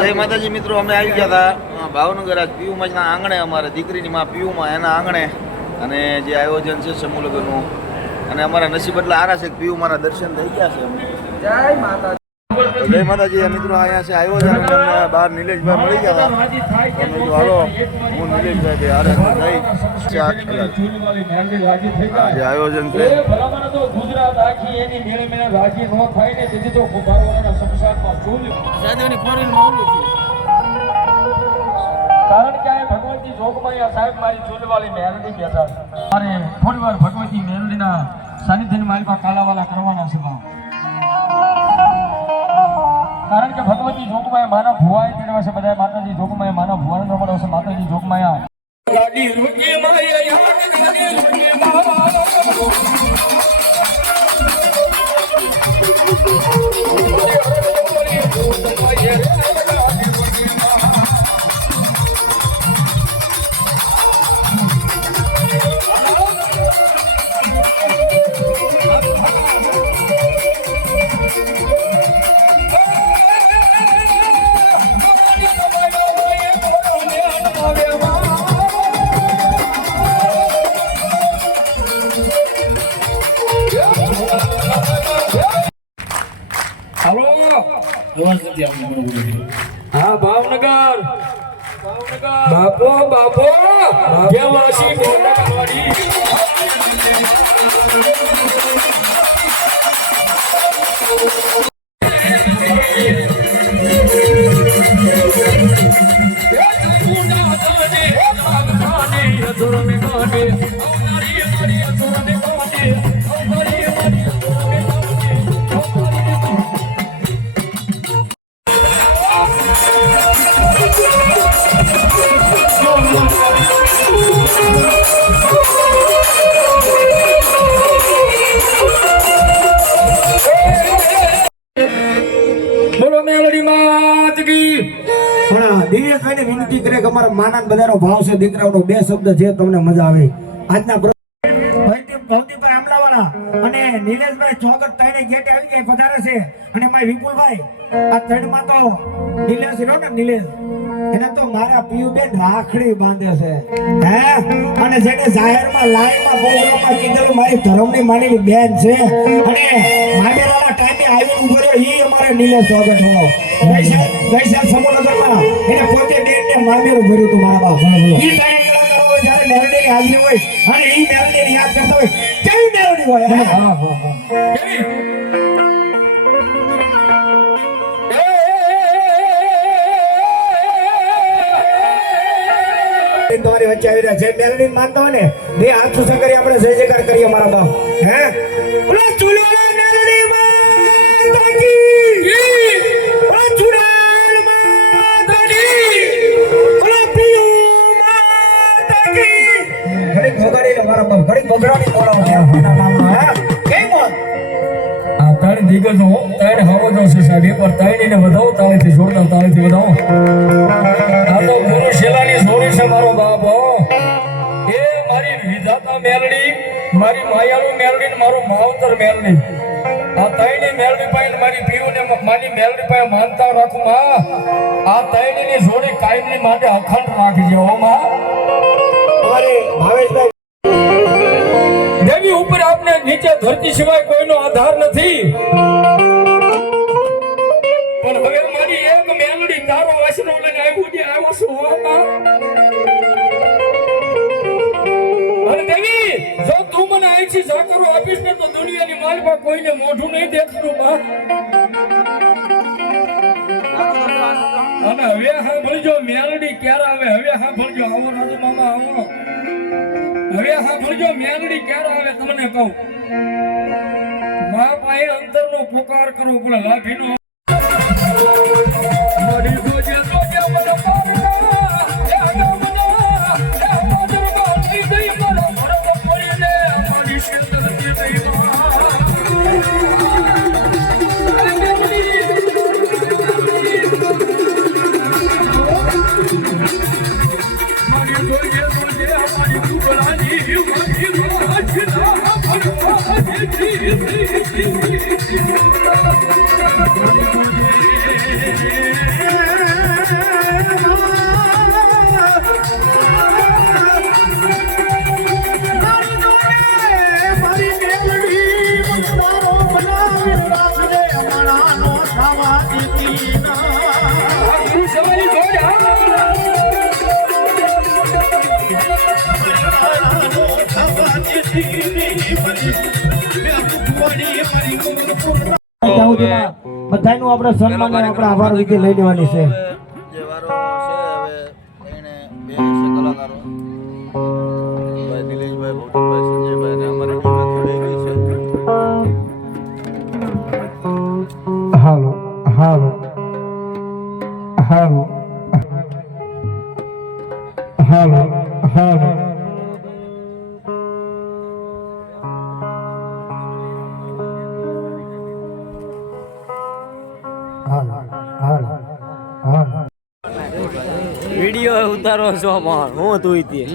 જય માતાજી મિત્રો, અમે આવી ગયા હતા ભાવનગર આજ પીયુમાં આંગણે, અમારે દીકરીની માં પીયુમાં એના આંગણે, અને જે આયોજન છે સમૂહ લગ્નનું, અને અમારા નસીબ એટલે આરા છે પીયુ મારા દર્શન થઈ ગયા છે. જય માતાજી. જય માતાજી મિત્રો, અહીંયા છે આયોજન, બહાર નિલેશભાઈ મળી ગયા હતા. હાલો હું નિલેશભાઈ બે આરે જઈ જે આયોજન છે ગુજરાત આખી એની મેળે રાજી ન થાય ને તેથી તો કુંભારવાળાના સંસારમાં ચૂલ સાધુની ફોરીમાં ઓલું છે. કારણ કે આ ભગવતી જોગમાયા સાહેબ મારી ચૂલવાળી મેરડી બેઠા છે. મારે થોડી વાર ભગવતી મેરડીના સાનિધ્યની માલિકા કાલાવાલા કરવાના છે. કારણ કે ભગવતી જોગમાયા માના ભુવાએ તેડવા છે. બધા માતાજી જોગમાયા માના ભુવાને રમાડવા છે. માતાજી જોગમાયા ગાડી રૂકી માયા યાદ ગાડી રૂકી માયા હા ભાવનગર બાપો બાપો કેવાસી બોલવાડી દિવ્યભાઈને વિનંતી કરે કે અમારા માનન બધાનો ભાવ છે, દીકરાઓનો બે શબ્દ છે, તમને મજા આવે. આજના ભવતીભાઈ આમલાવાળા અને નિલેશભાઈ ચોગટ ત્રણે ગેટે આવી જાય પધારે છે. અને માય વિપુલભાઈ આ ત્રણમાં તો નિલેશ રહ્યો ને, નિલેશ એને તો મારા પીયુબેન રાખડી બાંધે છે. હે અને જેને જાહેરમાં લાઈવમાં પ્રોગ્રામમાં કીધેલું મારી ધર્મની માનેલી બેન છે, અને મામેરાના ટાઈમે આવીને ઉભર્યો ઈ અમારે નિલેશ ચોગટ હોવો. ગઈસાલ સમૂહ લગ્નમાં એને પોતે બેનને મામેરું ભર્યું હતું મારા બાપ. ઈ ત્રણે કલાકારો હોય જ્યારે મેરડીની હાજરી હોય અને ઈ મેરડીને યાદ કરતા હોય કેવી મેરડી હોય. તમારી વચ્ચે આવી રહ્યા છે. મેલડી માનતા હોય ને બે હાથ ઊંચા કરી આપણે જય જયકાર કરીએ મારા બાપ. હે ઓલા ચૂલવાળા મેલડી માતા કી, ઓલા ચૂડાલ માતા કી, ઓલા પીયુ માતા કી. ઘડી ભગાડીને મારા બાપ, ઘડી બગડાની બોલાવો મારા નામનો. હે કેમ બોલ આ ત્રણ દિગ્ગજો ત્રણ હવજો છે સાહેબ. એકવાર ત્રણેયને વધાવો, તાળીથી જોરદાર તાળીથી વધાવો. આ તો ગુરુ શેલાની જોડી છે મારો બાપ. એ મારી વિધાતા મેલડી, મારી માયાળુ મેલડી, મારું માવતર મેલડી. આ ત્રણેય મેલડી પાસે મારી પીયુને મારી મેલડી પાસે માનતા રાખું માં. આ ત્રણેયની જોડી કાયમની માટે અખંડ રાખજે હો માં. અરે ભાવેશભાઈ, દેવી ઉપર આપને નીચે ધરતી સિવાય કોઈનો આધાર નથી, પણ હવે મારી એક મેલડી તારો આશરો લઈને આવ્યો છું. અને દેવી જો તું મને અહીંથી સાકરો આપીશ ને તો દુનિયાની માલમાં કોઈને મોઢું નહીં દેખાડું માં. અને હવે સાંભળજો મેલડી ક્યારે આવે, હવે સાંભળજો. આવો રાજુ મામા આવો, હવે સાંભળજો મેલડી ક્યારે આવે તમને કહું. મા પાસે અંતરનો પુકાર કરવો પડે, લાઠીનો મારી ગોજે ગોજે મને પારકા યાદ મના મોજર ગાલી દઈ મારા ભરત પડીને મારી શેતરતી દઈ મારી ગોજે ગોજે મારી કુબરાની મારી રાજના ભરવા ત્યાં સુધીમાં બધાયનું આપણે સન્માન અને આપણે આભાર વિધિ લઈ લેવાની છે. જે વારો છે હવે એને બે છે કલાકારો ભાઈ દિલેશભાઈ, ભૌતિકભાઈ, સંજયભાઈ અને અમારી ટીમ જોડાઈ ગઈ છે. હાલો હાલો હાલો હાલો હાલો વિડિયો ઉતારો છો પણ હું તું ઈતી